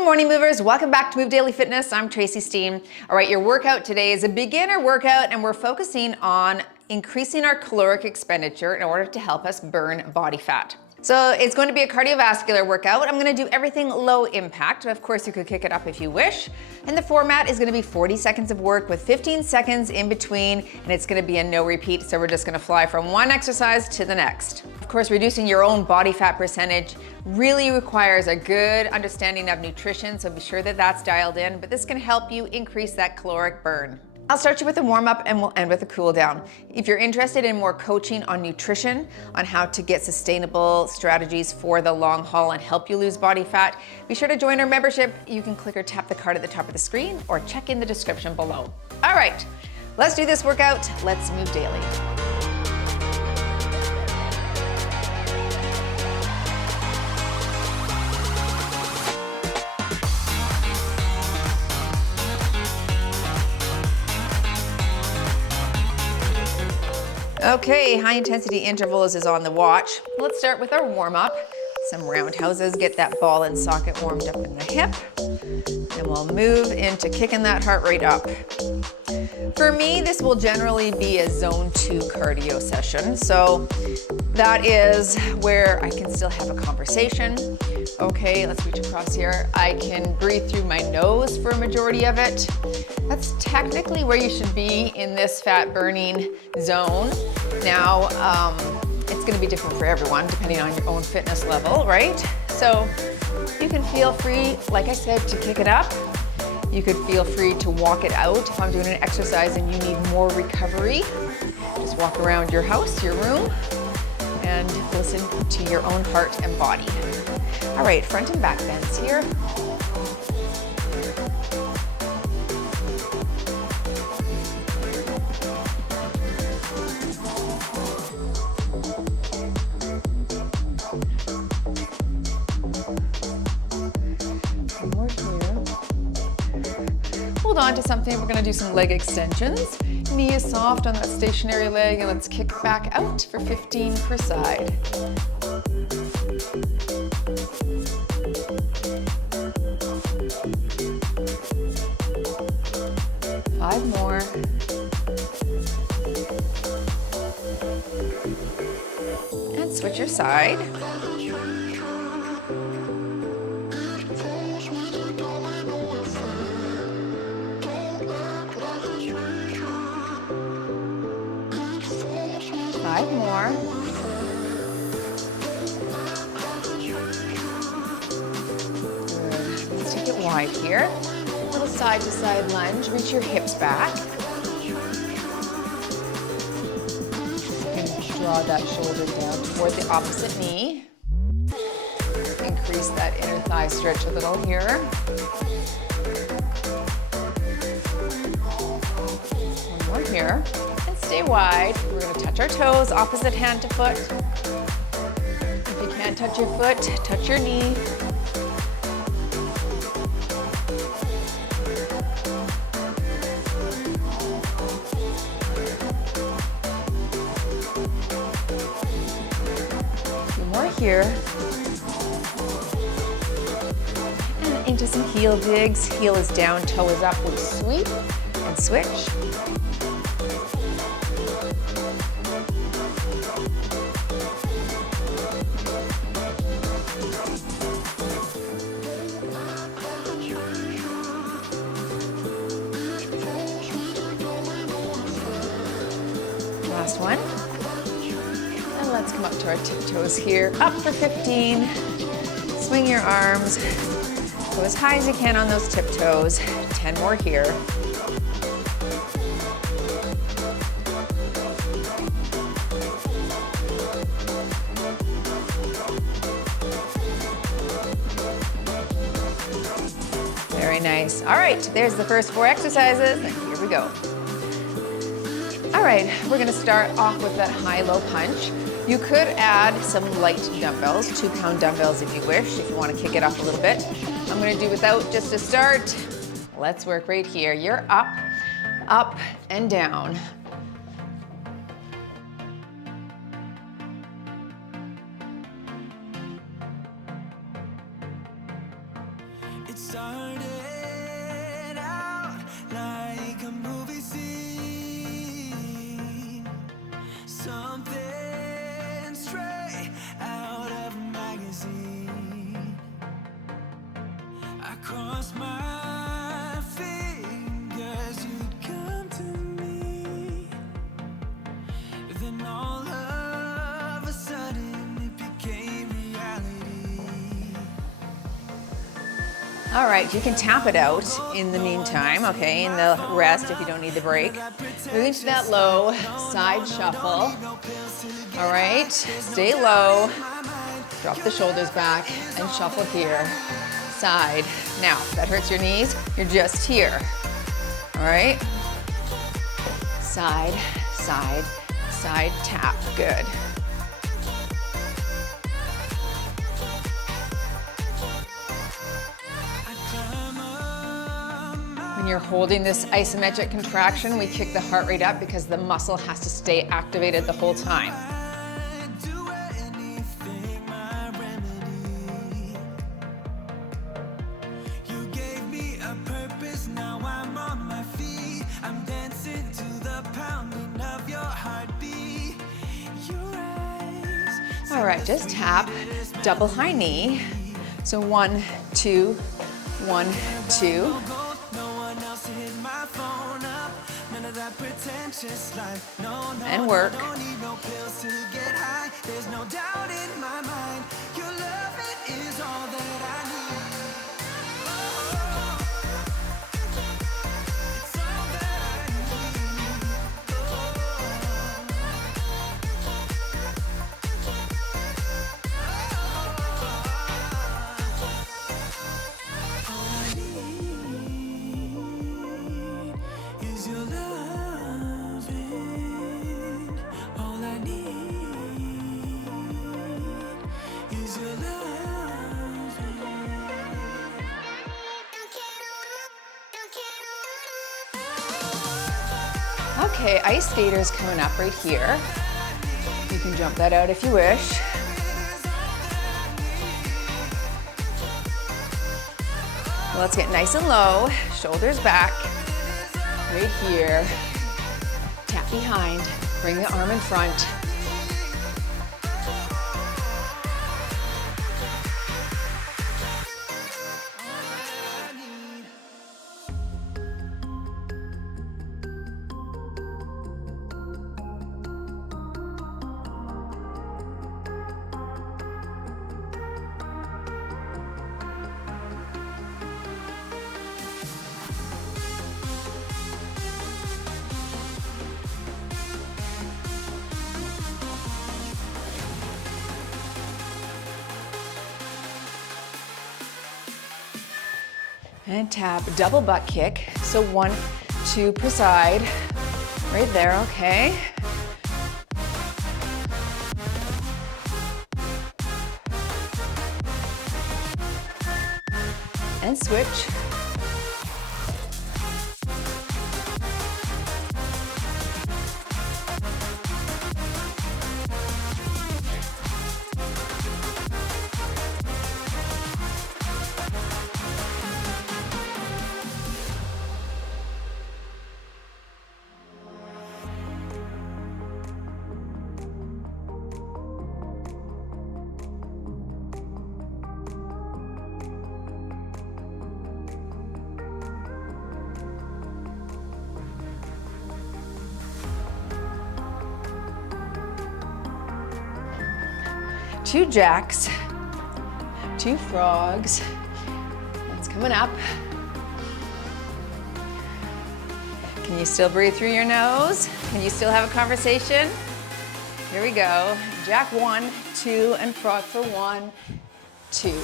Good morning, movers. Welcome back to Move Daily Fitness. I'm Tracy Steen. All right, your workout today is a beginner workout, and we're focusing on increasing our caloric expenditure in order to help us burn body fat. So it's going to be a cardiovascular workout. I'm going to do everything low impact. Of course, you could kick it up if you wish. And the format is going to be 40 seconds of work with 15 seconds in between, and it's going to be a no repeat. So we're just going to fly from one exercise to the next. Of course, reducing your own body fat percentage really requires a good understanding of nutrition. So be sure that that's dialed in, but this can help you increase that caloric burn. I'll start you with a warm up and we'll end with a cool down. If you're interested in more coaching on nutrition, on how to get sustainable strategies for the long haul and help you lose body fat, be sure to join our membership. You can click or tap the card at the top of the screen or check in the description below. All right, let's do this workout. Let's move daily. Okay, high intensity intervals is on the watch. Let's start with our warm up. Some roundhouses, get that ball and socket warmed up in the hip. And we'll move into kicking that heart rate up. For me, this will generally be a zone 2 cardio session. So that is where I can still have a conversation. Okay, let's reach across here. I can breathe through my nose for a majority of it. That's technically where you should be in this fat burning zone. Now, it's gonna be different for everyone depending on your own fitness level, right? So you can feel free, like I said, to kick it up. You could feel free to walk it out. If I'm doing an exercise and you need more recovery, just walk around your house, your room, and listen to your own heart and body. All right, front and back bends here. Hold on to something. We're gonna do some leg extensions. Knee is soft on that stationary leg, and let's kick back out for 15 per side. Five more. And switch your side. Five more. Good. Let's take it wide here. Little side to side lunge. Reach your hips back. And draw that shoulder down toward the opposite knee. Increase that inner thigh stretch a little here. One more here. Stay wide. We're going to touch our toes, opposite hand to foot. If you can't touch your foot, touch your knee. A few more here. And into some heel digs. Heel is down, toe is up. We sweep and switch. Last one. And let's come up to our tiptoes here. Up for 15. Swing your arms. Go as high as you can on those tiptoes. 10 more here. Very nice. All right, there's the first 4 exercises, and here we go. All right, we're gonna start off with that high-low punch. You could add some light dumbbells, 2-pound dumbbells if you wish, if you wanna kick it up a little bit. I'm gonna do without just to start. Let's work right here. You're up, up, and down. It started out like a movie scene, something straight out of a magazine. I crossed my fingers you'd come to me, then all of a sudden it became reality. All right, you can tap it out in the meantime, okay, in the rest if you don't need the break. Moving to that low side shuffle. All right, stay low, drop the shoulders back and shuffle here. Side. Now, if that hurts your knees, you're just here. All right? Side, side, side, tap. Good. When you're holding this isometric contraction, we kick the heart rate up because the muscle has to stay activated the whole time. All right, just tap, double high knee. So 1, 2, 1, 2. And work. Okay, ice skater's coming up right here. You can jump that out if you wish. Let's get nice and low, shoulders back, right here. Tap behind, bring the arm in front. And tap, double butt kick. So 1, 2 per side. Right there, okay. And switch. Two jacks, 2 frogs. That's coming up. Can you still breathe through your nose? Can you still have a conversation? Here we go. Jack 1, 2, and frog for 1, 2.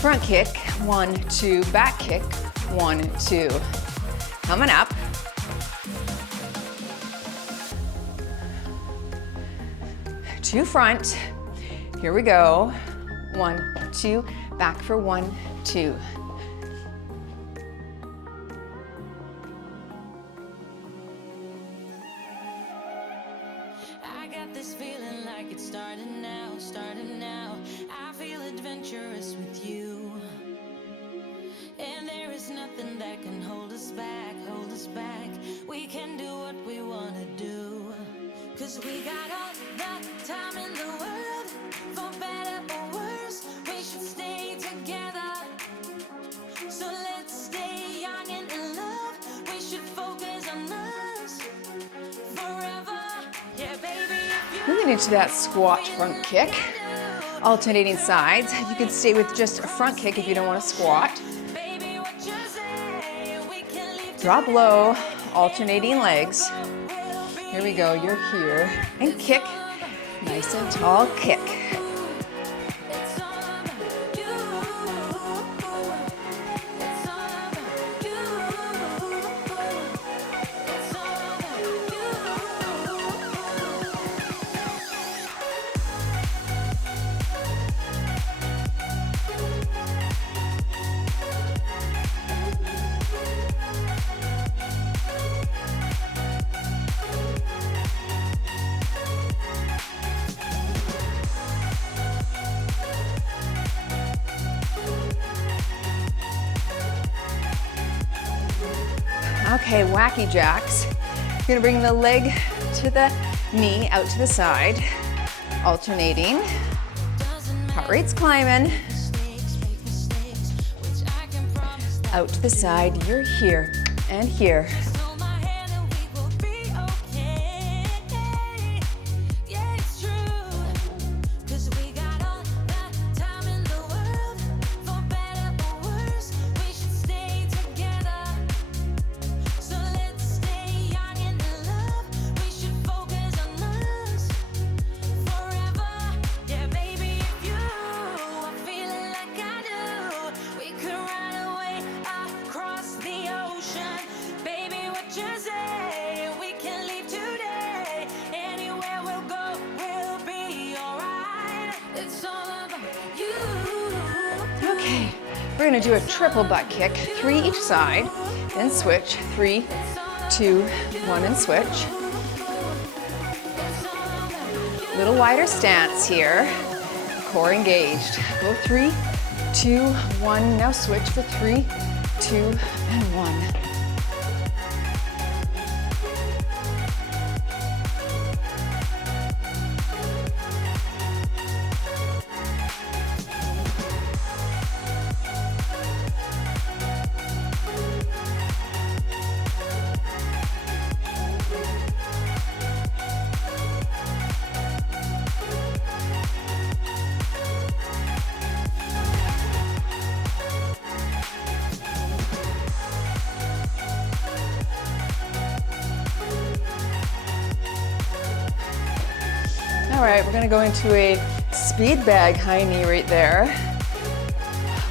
Front kick, 1, 2, back kick, 1, 2. Coming up. To front. Here we go. 1, 2, back for 1, 2. I got this feeling like it's starting now, starting now. I feel adventurous with you. And there is nothing that can hold us back, hold us back. We can do what we want to do. 'Cause we got all the time in the world. For better or worse, we should stay together. So let's stay young and in love. We should focus on us forever. Yeah, baby, if you Moving into that squat front kick. Alternating sides. You can stay with just a front kick if you don't want to squat. baby, what you say, we can leave Drop low, alternating legs. Here we go, you're here. And kick. Nice and tall kick. It's all about you. It's all about you. It's all about you. Okay, wacky jacks. You're gonna bring the leg to the knee, out to the side. Alternating. Heart rate's climbing. Make mistakes, which I can promise that Out to the side, you're here and here. hold my hand and we will be okay. Yeah, it's true. 'Cause we got all the time in the world. For better or worse, we should stay together. So let's stay young and in love. We should focus on us forever. Yeah, baby, if you are feeling like I do, we could run away across the ocean. Baby, what you say? We can leave today. Anywhere we'll go, we'll be alright. It's all about you. Okay, we're gonna do a triple butt kick, 3 each side, then switch, 3, 2, 1, and switch. Little wider stance here, core engaged. Go 3, 2, 1, now switch for 3, 2, and 1. All right, we're gonna go into a speed bag high knee right there.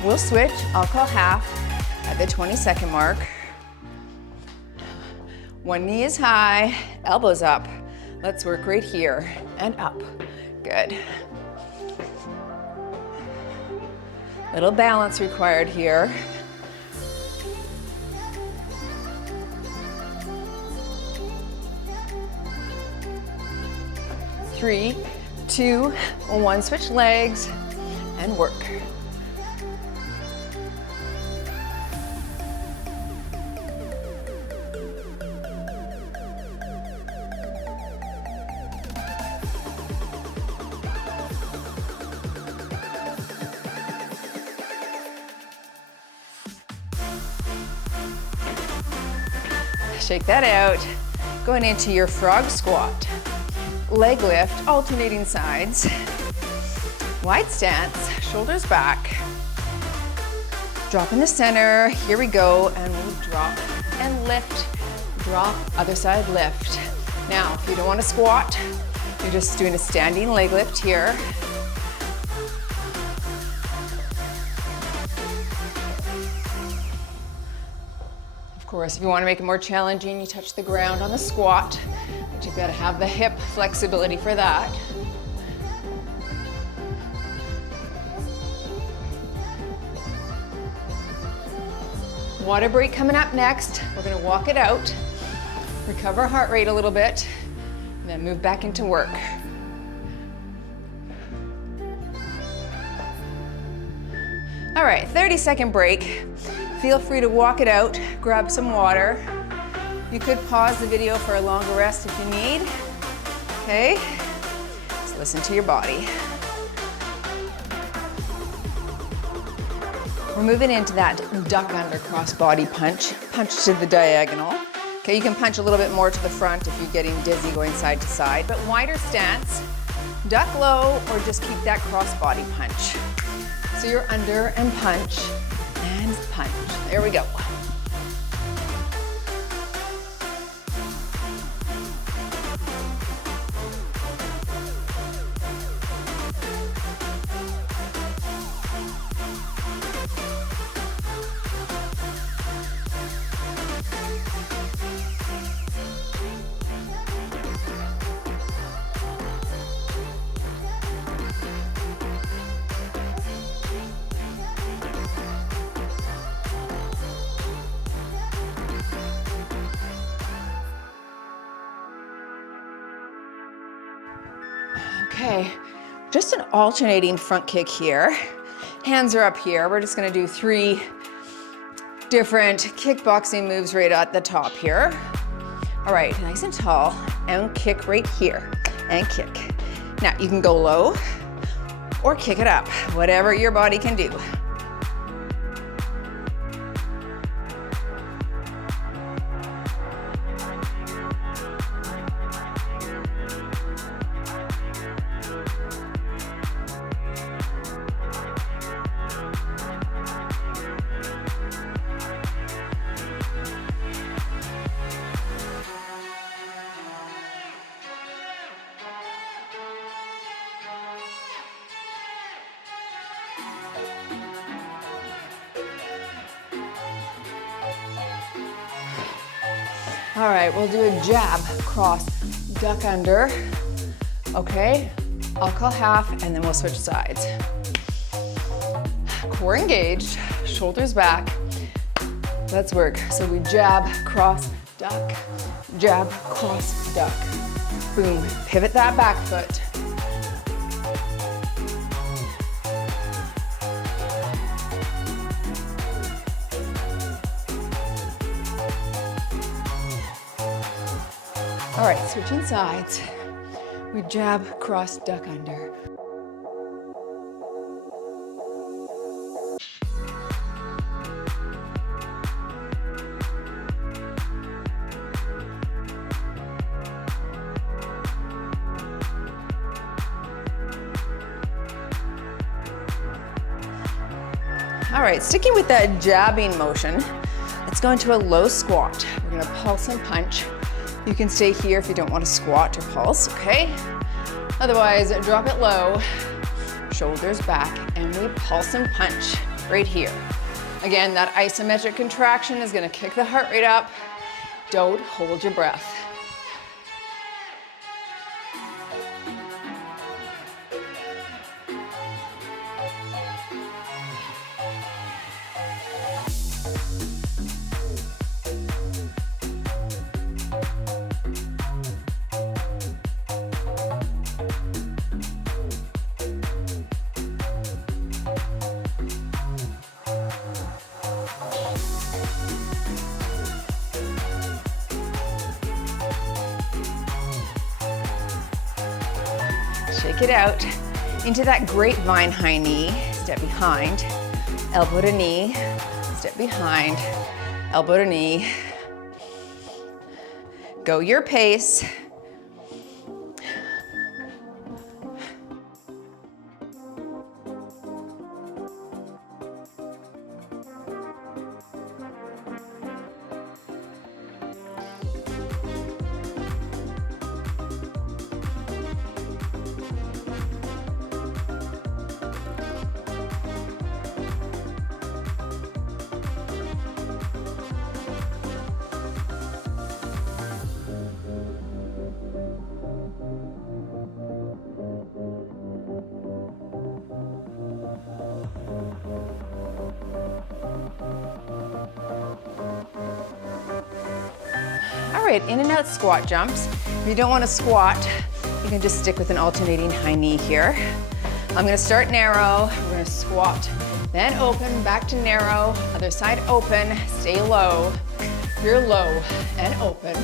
We'll switch, I'll call half at the 20-second mark. One knee is high, elbows up. Let's work right here and up. Good. Little balance required here. Three, 2, 1, switch legs and work. Shake that out. Going into your frog squat. Leg lift, alternating sides. Wide stance, shoulders back. Drop in the center, here we go, and we'll drop and lift. Drop, other side, lift. Now, if you don't want to squat, you're just doing a standing leg lift here. course, if you want to make it more challenging, you touch the ground on the squat, but you've got to have the hip flexibility for that. Water break coming up next. We're gonna walk it out, recover our heart rate a little bit, and then move back into work. All right, 30-second break. Feel free to walk it out, grab some water. You could pause the video for a longer rest if you need. Okay, just listen to your body. We're moving into that duck under cross body punch to the diagonal. Okay, you can punch a little bit more to the front if you're getting dizzy going side to side, but wider stance, duck low, or just keep that cross body punch. So you're under and punch, and punch. There we go. Okay, just an alternating front kick here. Hands are up here. We're just gonna do 3 different kickboxing moves right at the top here. All right, nice and tall, and kick right here, and kick. Now, you can go low or kick it up, whatever your body can do. All right, we'll do a jab, cross, duck under. Okay, I'll call half and then we'll switch sides. Core engaged, shoulders back. Let's work. So we jab, cross, duck, jab, cross, duck. Boom, pivot that back foot. All right, switching sides. We jab, cross, duck under. All right, sticking with that jabbing motion, let's go into a low squat. We're gonna pulse and punch. You can stay here if you don't want to squat or pulse, okay? Otherwise, drop it low, shoulders back, and we pulse and punch right here. Again, that isometric contraction is gonna kick the heart rate up. Don't hold your breath. Shake it out into that grapevine high knee, step behind, elbow to knee, step behind, elbow to knee. Go your pace. right, in and out squat jumps. If you don't want to squat, you can just stick with an alternating high knee here. I'm gonna start narrow, we're gonna squat, then open, back to narrow, other side open, stay low. You're low and open,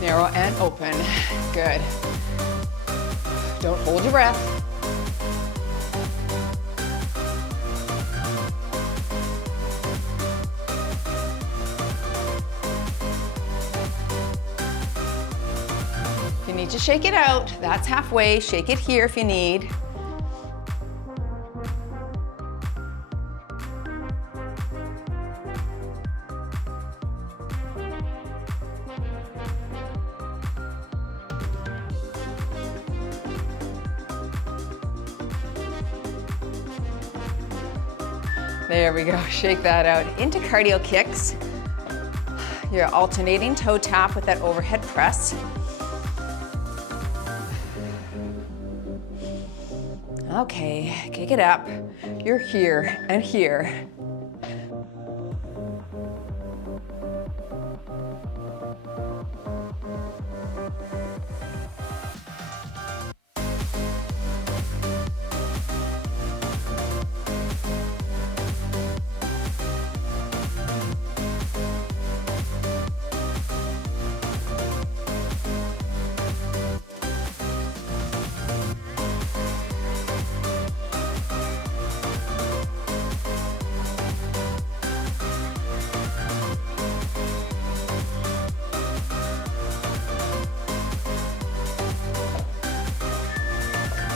narrow and open. Good. Don't hold your breath. If you need to shake it out, that's halfway. Shake it here if you need. There we go, shake that out. Into cardio kicks. You're alternating toe tap with that overhead press. Okay, kick it up. You're here and here.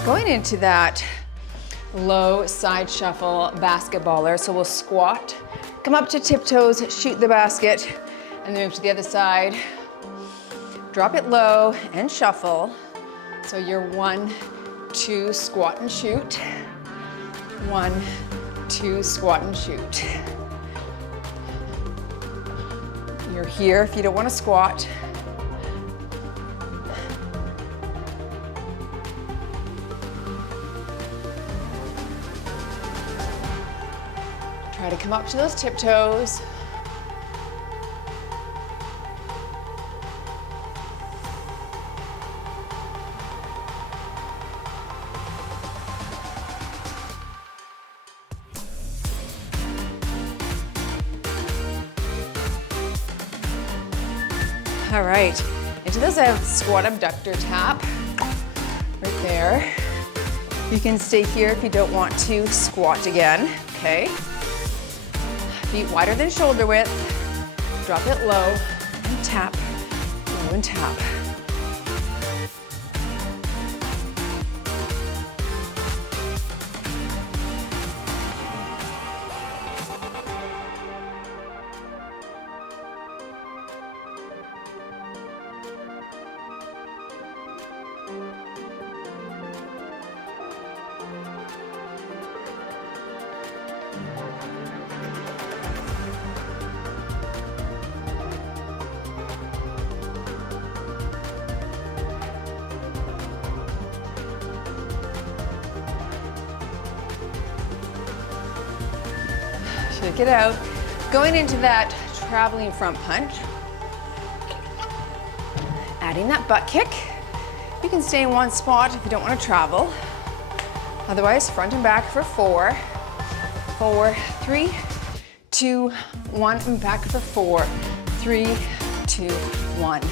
Going into that low side shuffle basketballer. So we'll squat, come up to tiptoes, shoot the basket, and then move to the other side. Drop it low and shuffle. So you're 1, 2, squat and shoot. 1, 2, squat and shoot. You're here if you don't want to squat. Try to come up to those tiptoes. All right, into this squat abductor tap, right there. You can stay here if you don't want to squat again, okay? Feet wider than shoulder width. Drop it low and tap, low and tap. Shake it out. Going into that traveling front punch. Adding that butt kick. You can stay in one spot if you don't want to travel. Otherwise, front and back for 4. 4, 3, 2, 1, and back for 4. 3, 2, 1.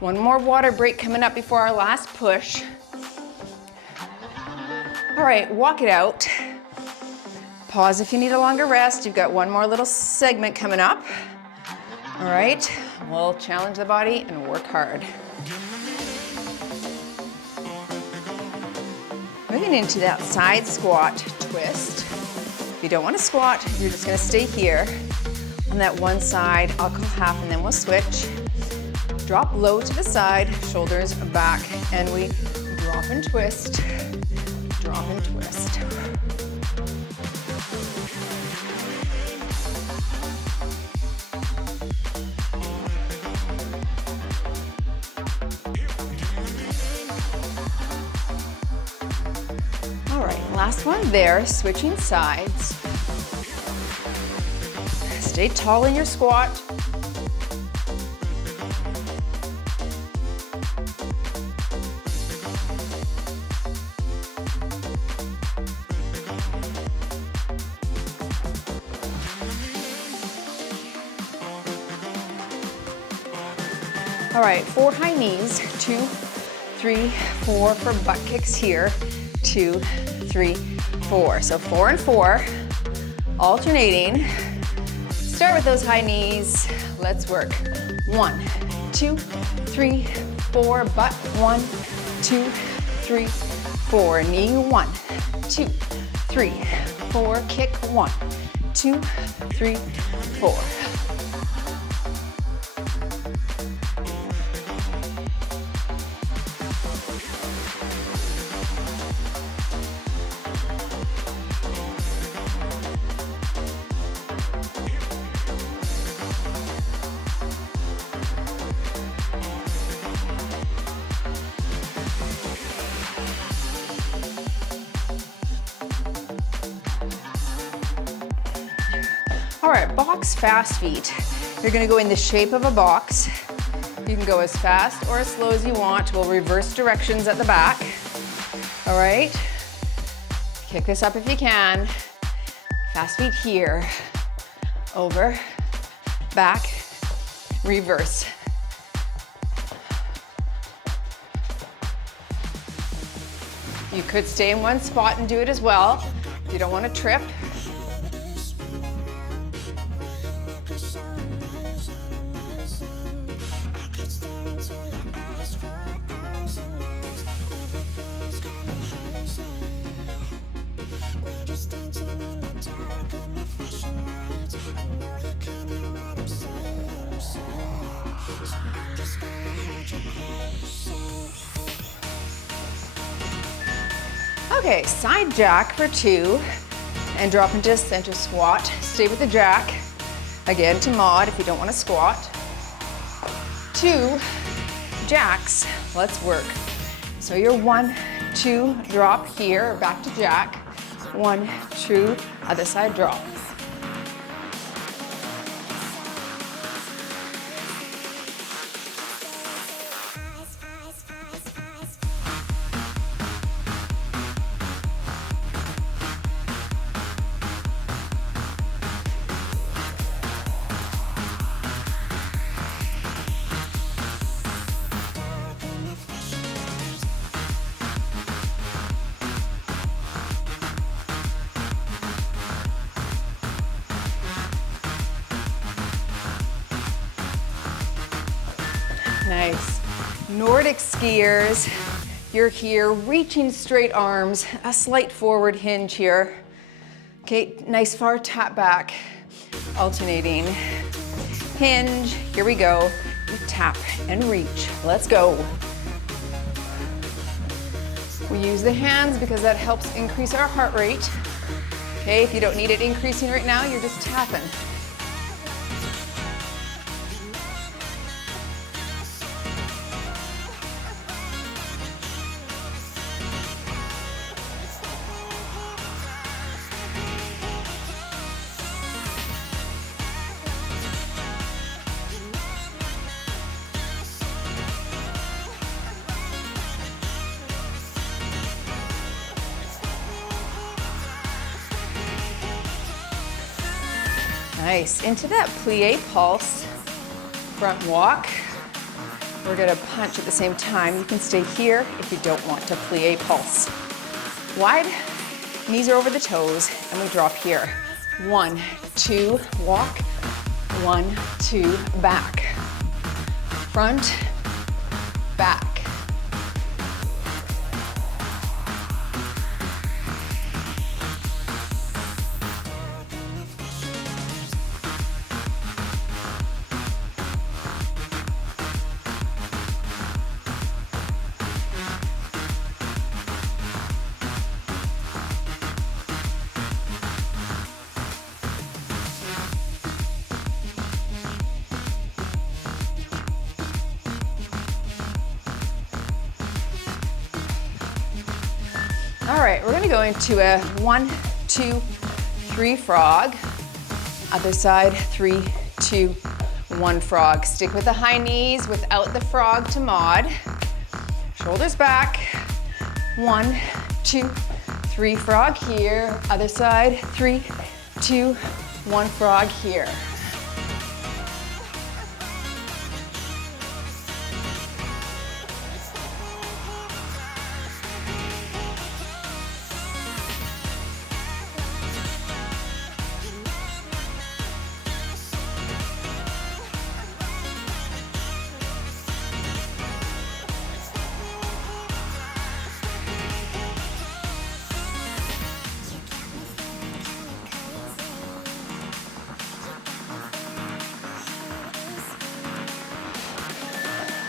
One more water break coming up before our last push. All right, walk it out. Pause if you need a longer rest. You've got one more little segment coming up. All right, we'll challenge the body and work hard. Moving into that side squat twist. If you don't want to squat, you're just gonna stay here on that one side. I'll go half and then we'll switch. Drop low to the side, shoulders back, and we drop and twist, drop and twist. All right, last one there, switching sides. Stay tall in your squat. All right, 4 high knees, 2, 3, 4 for butt kicks here, 2, 3, 4. So 4 and 4, alternating. Start with those high knees. Let's work. 1, 2, 3, 4, butt. 1, 2, 3, 4. Knee 1, 2, 3, 4. Kick 1, 2, 3, 4. All right, box fast feet. You're gonna go in the shape of a box. You can go as fast or as slow as you want. We'll reverse directions at the back. All right, kick this up if you can. Fast feet here, over, back, reverse. You could stay in one spot and do it as well. If you don't want to trip. Okay, side jack for 2 and drop into center squat. Stay with the jack. Again to mod if you don't want to squat. 2 jacks, let's work. So you're 1, 2, drop here, back to jack. 1, 2, other side drop. Nice. Nordic skiers, you're here, reaching straight arms, a slight forward hinge here. Okay, nice far tap back, alternating. Hinge, here we go. Tap and reach, let's go. We use the hands because that helps increase our heart rate. Okay, if you don't need it increasing right now, you're just tapping. Nice, into that plie pulse, front walk. We're gonna punch at the same time. You can stay here if you don't want to plie pulse. Wide, knees are over the toes, and we drop here. 1, 2, walk. 1, 2, back. Front, back. right, we're gonna go into a 1, 2, 3 frog. Other side, 3, 2, 1 frog. Stick with the high knees without the frog to mod. Shoulders back. 1, 2, 3 frog here. Other side, 3, 2, 1 frog here.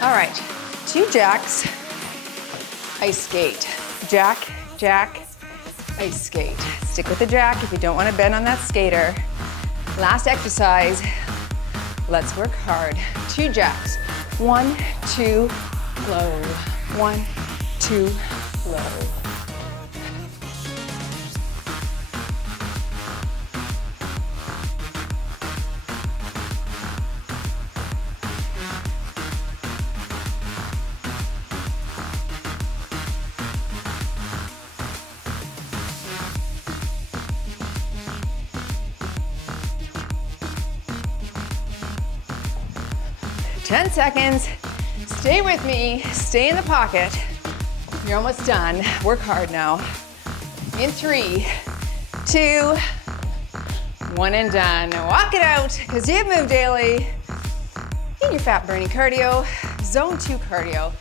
All right, 2 jacks, ice skate. Jack, jack, ice skate. Stick with the jack if you don't want to bend on that skater. Last exercise, let's work hard. 2 jacks. 1, 2, low. 1, 2, low. Ten seconds. Stay with me. Stay in the pocket. You're almost done. Work hard now. In 3, 2, 1 and done. Walk it out because you've moved daily in your fat burning cardio, zone 2 cardio.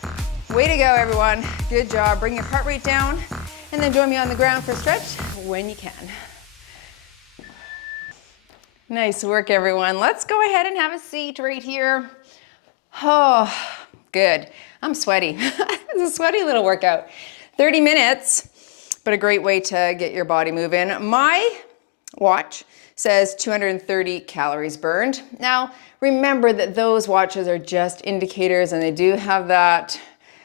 Way to go, everyone. Good job. Bring your heart rate down and then join me on the ground for a stretch when you can. Nice work, everyone. Let's go ahead and have a seat right here. Oh, good. I'm sweaty. It's a sweaty little workout. 30 minutes, but a great way to get your body moving. My watch says 230 calories burned. Now, remember that those watches are just indicators and they do have that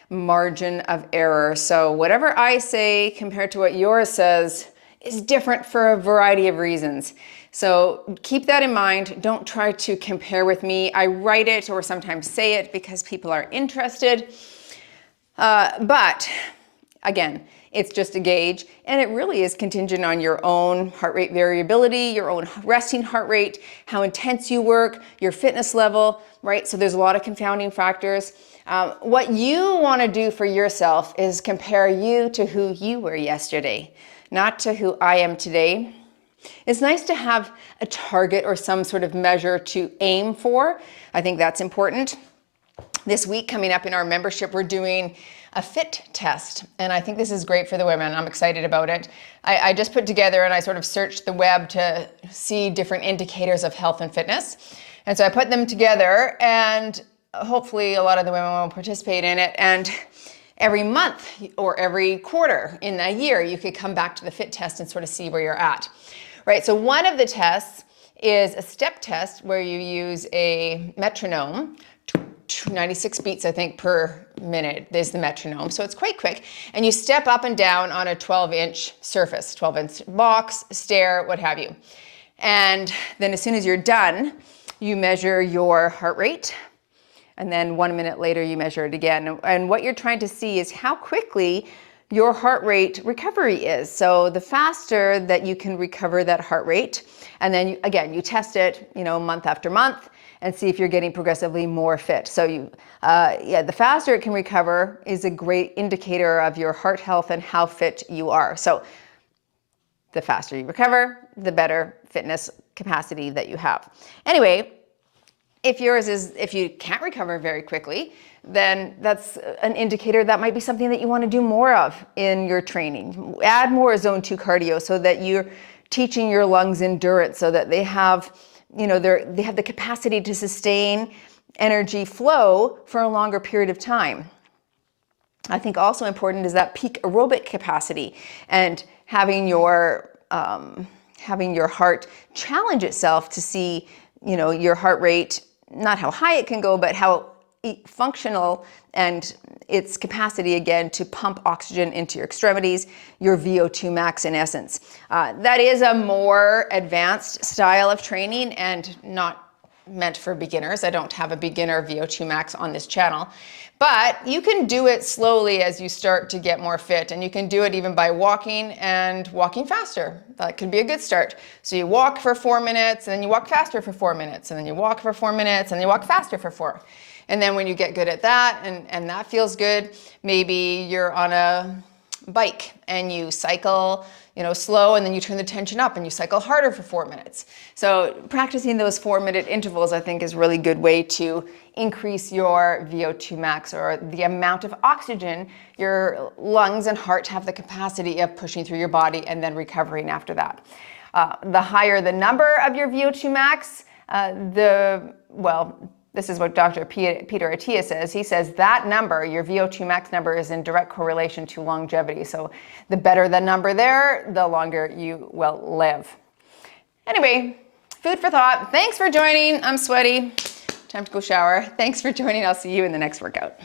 margin of error. So whatever I say compared to what yours says is different for a variety of reasons. So keep that in mind. Don't try to compare with me. I write it or sometimes say it because people are interested. But again, it's just a gauge and it really is contingent on your own heart rate variability, your own resting heart rate, how intense you work, your fitness level, right? So there's a lot of confounding factors. What you want to do for yourself is compare you to who you were yesterday, not to who I am today. It's nice to have a target or some sort of measure to aim for. I think that's important. This week coming up in our membership, we're doing a fit test. And I think this is great for the women. I'm excited about it. I just put together and I sort of searched the web to see different indicators of health and fitness. And so I put them together and hopefully a lot of the women will participate in it. And every month or every quarter in a year, you could come back to the fit test and sort of see where you're at. Right, so one of the tests is a step test where you use a metronome, 96 beats, I think, per minute is the metronome. So it's quite quick. And you step up and down on a 12-inch surface, 12-inch box, stair, what have you. And then as soon as you're done, you measure your heart rate. And then 1 minute later, you measure it again. And what you're trying to see is how quickly your heart rate recovery is. So the faster that you can recover that heart rate, and then again, you test it, month after month and see if you're getting progressively more fit. So the faster it can recover is a great indicator of your heart health and how fit you are. So the faster you recover, the better fitness capacity that you have. Anyway, if you can't recover very quickly, then that's an indicator that might be something that you want to do more of in your training. Add more zone 2 cardio so that you're teaching your lungs endurance so that they have, they have the capacity to sustain energy flow for a longer period of time. I think also important is that peak aerobic capacity and having your heart challenge itself to see, your heart rate, not how high it can go, but how functional and its capacity again to pump oxygen into your extremities, your VO2 max in essence. That is a more advanced style of training and not meant for beginners. I don't have a beginner VO2 max on this channel, but you can do it slowly as you start to get more fit, and you can do it even by walking and walking faster. That could be a good start. So you walk for 4 minutes, and then you walk faster for 4 minutes, and then you walk for 4 minutes, and you walk faster for 4. And then when you get good at that, and that feels good, maybe you're on a bike and you cycle, slow, and then you turn the tension up and you cycle harder for 4 minutes. So practicing those 4-minute intervals, I think, is a really good way to increase your VO2 max, or the amount of oxygen your lungs and heart have the capacity of pushing through your body and then recovering after that. The higher the number of your VO2 max, this is what Dr. Peter Attia says. He says that number, your VO2 max number, is in direct correlation to longevity. So the better the number there, the longer you will live. Anyway, food for thought. Thanks for joining. I'm sweaty. Time to go shower. Thanks for joining. I'll see you in the next workout.